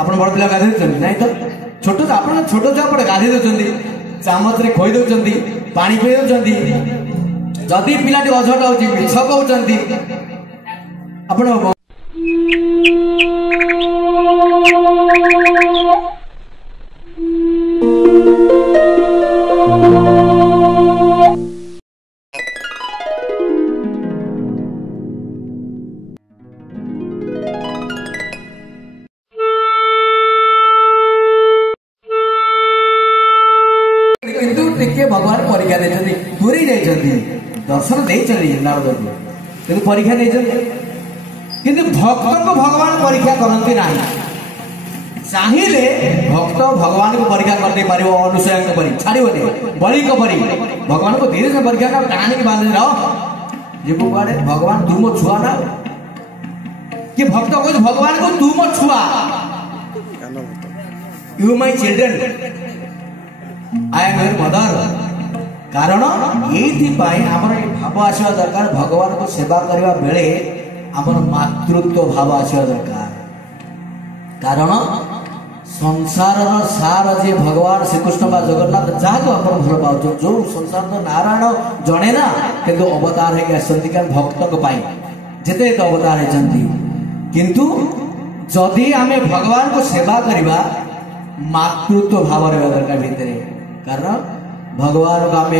ଆପଣ ବଡ଼ ପିଲା ଗାଧୋଇ ଦେଉଛନ୍ତି ନାଇଁ ତ ଛୋଟ ଆପଣ ଛୋଟ ଛୁଆ ପଟେ ଗାଧୋଇ ଦେଉଛନ୍ତି ଚାମଚରେ ଖୋଇ ଦେଉଛନ୍ତି ପାଣି ପିଇ ଦେଉଛନ୍ତି ଯଦି ପିଲାଟି ଅଝଟ ହେଉଛି ମିଛ କହୁଛନ୍ତି ଆପଣ भगवान परीक्षा देते दूरी जाइए दर्शन देते नारद को किंतु परीक्षा नहीं किंतु भक्त को भगवान परीक्षा करती ना चाहिए भक्त भगवान को परीक्षा करते पार अनुसया परी छाड़बनी बलि को परी भगवान को धीरे से परीक्षा कर टाणी बांध रहो जीव कड़े भगवान तू मो छुआ ना कि भक्त कह भगवान को तू मो छुआ you my children I am your mother कारण ये भाव आसवा दरकार भगवान को सेवा करने बेले आमर मातृत्व भाव आसवा दरकार कारण संसार सार जे भगवान श्रीकृष्ण बा जगन्नाथ जहाँ को आप भल पाच जो संसार तो नारायण जड़े ना किंतु अवतार है भक्त जिते अवतार होती किंतु जदि आम भगवान को सेवा करवा मातृत्व भाव रहा दरकार भितर कारण भगवान को आम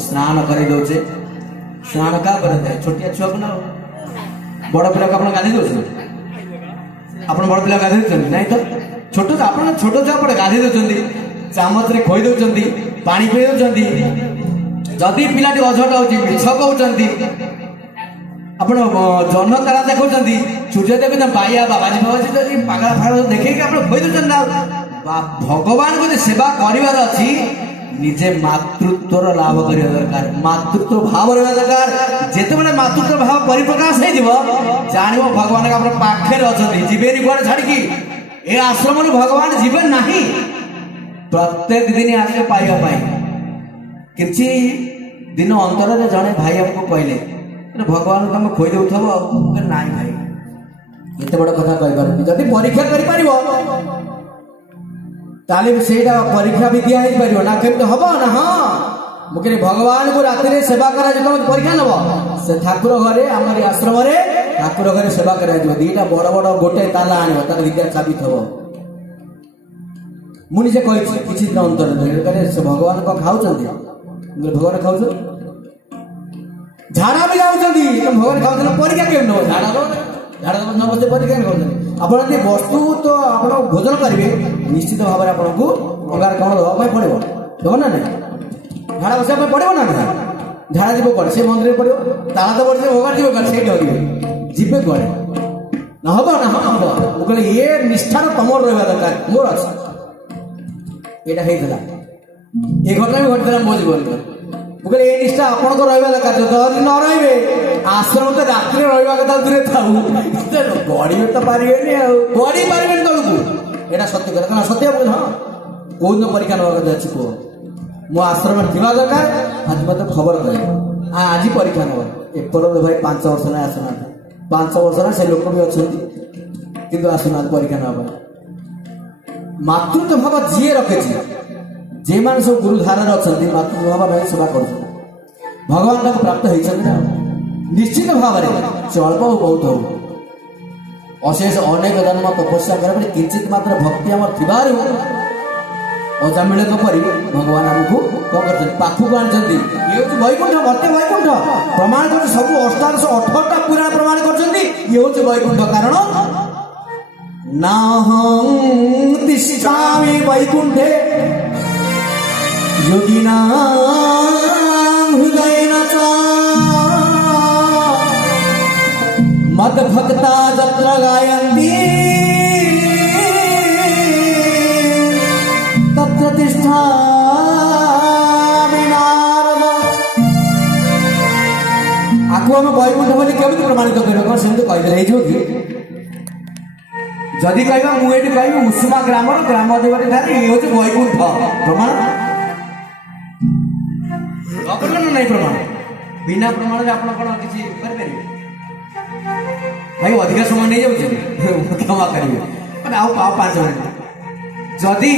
स्नान कर दौचे स्नान क्या करते छोटिया छुआ को ना बड़ पिला को गाधे दौर आप बड़ पिला गाधे देते नाई तो छोट छोट छुआ पटे गाधे दौरान चामचरे खोई दौरान पानी पी दौरान जदि पिलाटी अझट होची मिछ कहते आप जन्म तारा देखुं सूर्यदेव बाया बाबाजी बाबाजी पागला फागला देखे खोई दौरान भगवान को सेवा करार अच्छी निजे मातृत्व लाभ करने दरकार मातृत्व भाव रहा दरकार जिते बड़े मातृत्व भाव परिप्रकाश हो जान भगवान आप पाखे अच्छा जीवे कौन छाड़ी ए आश्रम भगवान जीवन ना प्रत्येक दिन आगे पाइबा किसी दिन अंतर जड़े भाई हमको कहले भगवान तुम खोई दौ ना भाई एत बड़ कथा कहीपर जदि परीक्षा कर परीक्षा भी दिया ना केमती हम ना हाँ मुझे भगवान को रात सेवा करा परीक्षा नब से ठाकुर घरे आम आश्रम ठाकुर घरे सेवा करा दीटा बड़ बड़ गोटे ताला आने दीटा चाबी थव मुझे किसी दिन अंतर से भगवान को खाऊ भगवान खाऊ झाड़ा भी जाऊँ भगवान खाऊ परीक्षा केम नब झाड़ा झाड़ा न बसे परीक्षा आप वस्तु तो आप भोजन करेंगे निश्चित भाव में आपको अंगार कौन दवाई पड़ो देव ना नहीं झाड़ा बसा पड़ो ना झाड़ा जीव कौन से मंदिर पड़ो ताला तो पड़े भगवान जीव कौन से डरे जीवे कौन ना हम ना हम कहले ये निष्ठार तुम रहा दरकार मोर अच्छे यहाँ होता ये घटना भी घटना मो जीवन मुझे ये निष्ठा आपन को रहा दरकार जो न रे आश्रम तो रात रहा कथा दूरे था गड़ी तो पारे गड़ी पारे तौक यहाँ सत्य कथा सत्य हाँ कौन दिन परीक्षा नवा कथा अच्छी कह मो आश्रम थी दरकार आज मत खबर कहे आज परीक्षा नवा एपर भाई 5 वर्ष ना आसुना 5 वर्ष ना से लोक भी अच्छा कि आसुना परीक्षा नवा मातृत्व भाव जी रखे जे मान सब गुरुधार अच्छा मातृत्व भाव नहीं सेवा कर भगवान तक प्राप्त होती ना निश्चित भाव में से अल्प हो बहुत हो अशेष अनेक जन्म तपस्या कर किंचित मात्र भक्ति आम थी अजामिल परी भगवान आमको कौन कर पाखक आनी ये हूँ वैकुंठ मत वैकुंठ प्रमाण कर सब 1818 पुराण प्रमाण कर वैकुंठ कारण नाहं तिष्ठामि वैकुंठे योगिनां हृदयेन च मद भक्ता जत्र गायन्ति तत्र तिष्ठामि नारद आको हम वैकुंठ बोली केମିତି प्रमाणित करियो कोन सेमते कहि देले जो कि जदि कहबा मु एठी कहबी उषुमा ग्राम देवती थारे ये होचे वैकुंठ प्रमाण अपना नहीं प्रमाण बिना प्रमाण आप किसी भाई अधिक समय नहीं जाऊँ क्षमा करेंगे ଆମେ ଆଉ 5 ମିନିଟ୍ जदि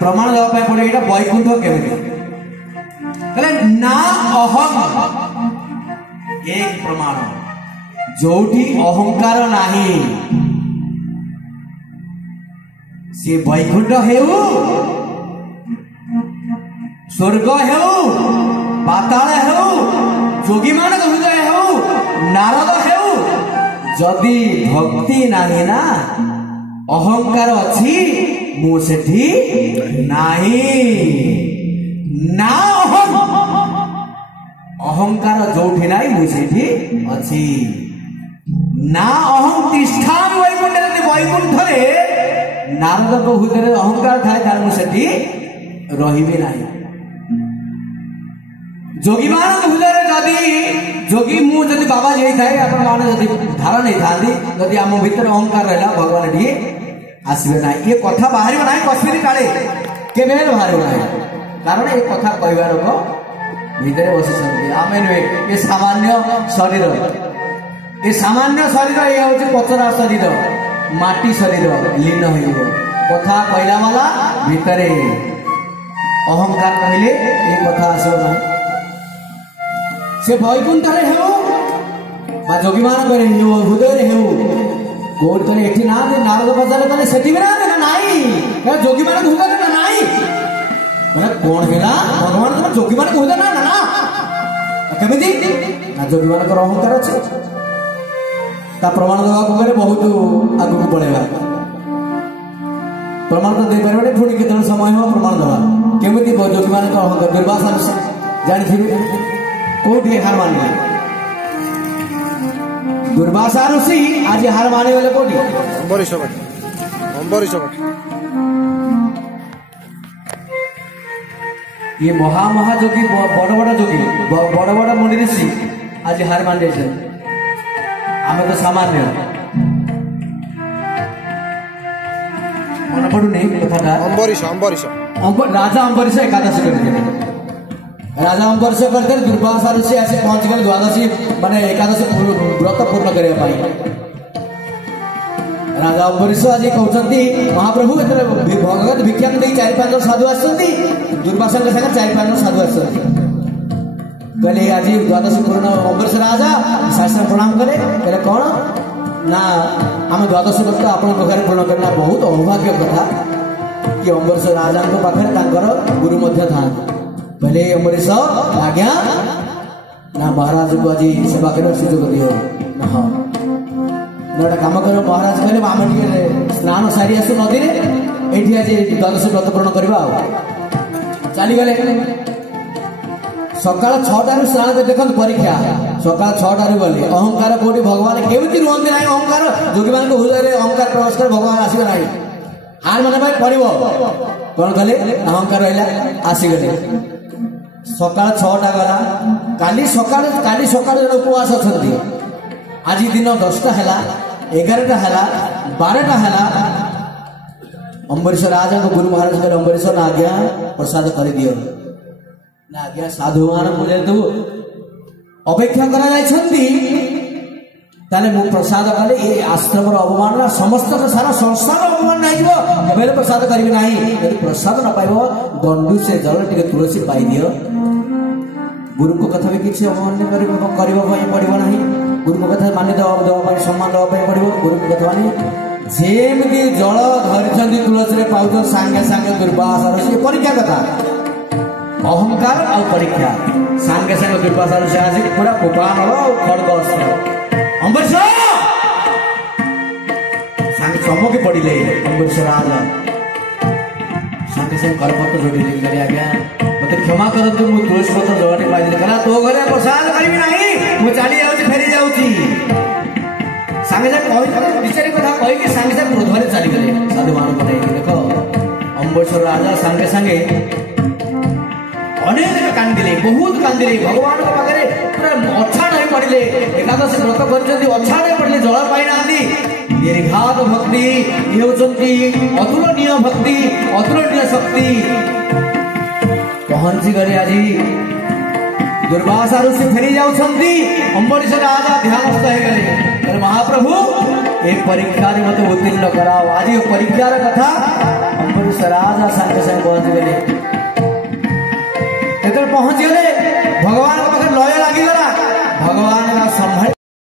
प्रमाण देवाई पड़े ये वैकुंठ केमिति ना अहम एक प्रमाण जोठी अहंकार नहीं से वैकुंठ हेउ स्वर्ग हेउ पाताल हेउ जोगी मान हृदय हेउ नारद हेउ जदि भक्ति नहीं ना अहंकार अच्छी मुझे नहीं ना अहम अहंकार जोठी नहीं मुझे अच्छी ना अहम तिष्ठा वैकुंठ वैकुंठ नारद को हृदय अहंकार थाए मुझे रही नहीं जोगी मान हृदय जदि जोगी मुझे बाबा जी थाए आपण मान धारा नहीं था जदि आम भीतर अहंकार रहा भगवान टी आसबे ना ये कथा बाहर ना कश्मीरी काले के बाहर ना कारण ये कथा कहबार भीतर बसी आम नुहे ये सामान्य शरीर ये सामान्य शरीर ये हूँ पचरा शरीर माटी शरीर लीन हो कथा कहला वाला भितर अहंकार कहले ये कथा आसो ना से वैकुंठ हो जोगी मान हृदय हो कोट करे एठी ना दे नारद बजार करे सेठी ना दे नाही ए जोगी माने हुदा ना नाही माने कोन हेला भगवान तो जोगी माने हुदा ना ना केमिति ना जोगी माने को अहंकार अछि ता प्रमाण देवा को करे बहुत आगु को पड़ेगा प्रमाण तो दे परबे पुणी केतन समय हो प्रमाण देवा केमिति को जोगी माने को अहंकार दुर्वासा जानि थिबे कोठी हार मानले दुर्वासा ऋषि आज हार माने वाले कोटी अंबरीश ये महामहाजोगी बड़ बड़ जोगी बड़ बड़ मुनि ऋषि आज हार मान जाए आम तो सामान्य मन पड़ू नहीं कथा राजा अंबरीश एकादशी करते राजा अंबरीश करते दुर्वासा ऋषि आसे पहुंच गए द्वादशी माने एकादशी व्रत पूर्ण करने राजा अंबरीश आज कहते महाप्रभु भगवत भिक्षा नहीं 4-5 साधु आसती दुर्वासा संगे 4-5 साधु आसती कहले आज द्वादशी पूर्ण अंबरीश राजा शास्त्र प्रणाम करे कहले कौन ना आम द्वादश व्रत आपण पाखे पूर्ण करना बहुत अभाग्य कथा कि अंबरीश राजा पाखे गुरु था पहले अमरीश आज्ञा ना महाराज को आज सेवा कर सुजोग दियो ना हाँ गोटे कम कर महाराज कहले आम टे स्नान सारी आसु नदी ये आज द्वादश व्रत पूर्ण करवा चलीगले सका 6टारू स्नान देखो परीक्षा सका 6टारू गले अहंकार कौटी भगवान केमी रुहति ना अहंकार जोगी मान हृदय अहंकार प्रवेश कर भगवान आसबे ना हार माने पड़ो कौन कले अहंकार रहा आसीगले सका 6टा गला काली सका उपवास अच्छा आज दिन 10टा है 11टा है 12टा है अंबरीश राजा को गुरु महाराज कहले अंबरीश ना आज्ञा प्रसाद कर दियो ना आज्ञा साधु मान मुझे तो अपेक्षा करा मु प्रसाद कले ये आश्रम अवमानना समस्त सारा संसार अवमान नहीं प्रसाद करी ना यदि प्रसाद न पाइब गंडू से जल टे तुलसी पाई दियो गुरु को कथा भी किसी अवमान पड़ो ना गुरु को कथा मानि देवा सम्मान देवाई पड़ो गुरु को कथा मानी जेमती जल धरी तुलसी पाउच सांगे सांगे दुर्वासा ऋषि परीक्षा कथा अहंकार आ परीक्षा सांगे सांगे दुर्वासा ऋषि आसी पूरा कोपान खड़ग अस्त्र अंबरीश सांगे चमकी पड़े अंबरीश राजा सांगे सांगे करपत्र जोड़ी आज्ञा मत क्षमा करतु मु तुलसी पत्र जलटे पाई कहला तो घरे प्रसाद करी ना मु चली जाऊँ फेरी जाऊँ सांगे सांगे विचारी कथा कहीकि सांगे सांगे क्रोधरे चलीगले साधु मान देख अंबरीश राजा सांगे सांगे अनेक कांदिले बहुत कांदिले भगवान पाखे पूरा अछाड़ हो पड़े एकादशी व्रत कर अछाड़ हो पड़े जल पाई ना निर्घात भक्ति ये होती अतुलनीय भक्ति अतुलनीय शक्ति पहुंची गले आज दुर्वासा ऋषि फेरी जाऊँ अंबरीश राजा ध्यानस्थ हो गले महाप्रभु ए परीक्षा मत उत्तीर्ण कराओ। आज ये परीक्षार कथा अम्बरीश राजा सागे सागे पहुंच गए। पहुंच गए भगवान पाखे लय लगिगला भगवान का संभाल